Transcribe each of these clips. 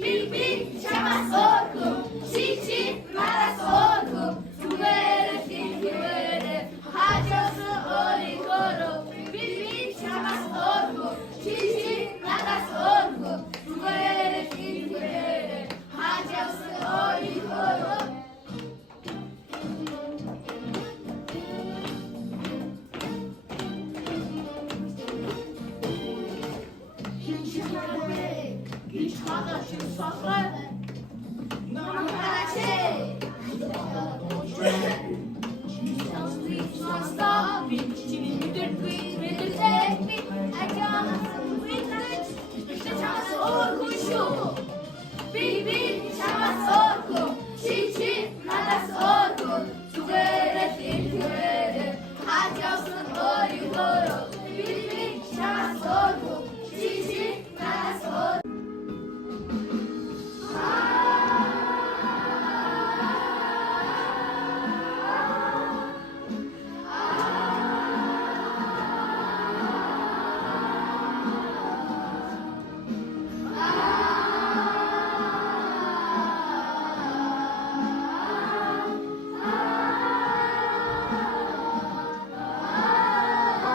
би чамаас өөрхөө чи надаас өөрхөө зүгээр хэлвэрэ хажуусан өөрийнхөө би чамаас өөрхөө чи надаас өөрхөө зүгээр хэлвэрэ хажуусан өөрийнхөө Ich mache schon Sache. Noch Karatee. Ich mach stop. Ich mit der Queen, mit der Technik. I can't win it. Ich chance orku shu. Bibi chance orku. Chi nadas orku. Tugere tilgere. Hajasın orku. Bibi chance orku. Chi nadas orku.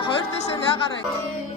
Хоёр дэшээ яагаар вэ?